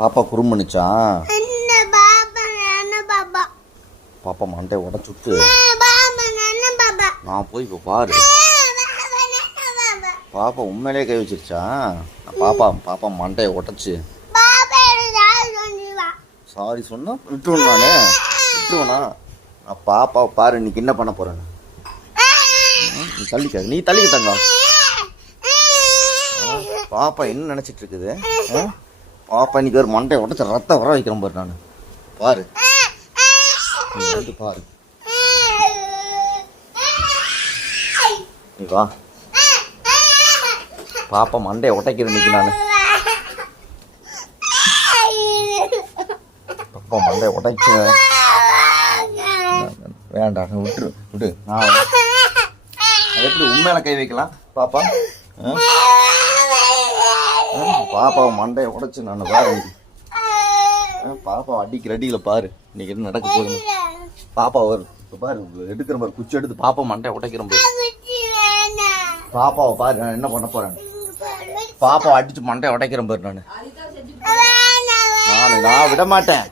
பாப்பா குறும்புனுச்சா? பாப்பா மண்டை உடச்சுட்டு நான் போய் இப்போ பாரு. பாப்பா உண்மையிலே கை வச்சிருச்சா? பாப்பா மண்டையை உடச்சு சாரி சொன்னா விட்டுருவேன். நானே விட்டுருவேனா? நான் பாப்பாவை பாரு இன்னைக்கு என்ன பண்ண போறேன்னு. நீ தள்ளிக்க தங்க. பாப்பா என்ன நினைச்சிட்டு இருக்குது? பாப்பா இன்னைக்கு ஒரு மண்டையை உடச்சு ரத்தம் வர வைக்கிறேன் பாரு. நான் பாரு வந்து பாரு. நீ வா. பாப்பா மண்டையை உடைக்கிறேன் இன்னைக்கு நான். பாப்பா மண்டையை உடைச்சு வேண்டாம் விடு. நான் எப்படி உண்மையில கை வைக்கலாம்? பாப்பாவை மண்டையை உடைச்சு நான் பாரு. பாப்பா அடிக்கிற அடியில் பாரு இன்னைக்கு என்ன நடக்க போகுது. பாப்பா வரும் இப்போ பாரு, எடுக்கிற மாதிரி குச்சி எடுத்து பாப்பா மண்டையை உடைக்கிற பாரு. பாப்பாவை பாரு நான் என்ன பண்ண போறேன். பாப்பாவை அடிச்சு மண்டையை உடைக்கிறேன் பாரு. நான் விட மாட்டேன்.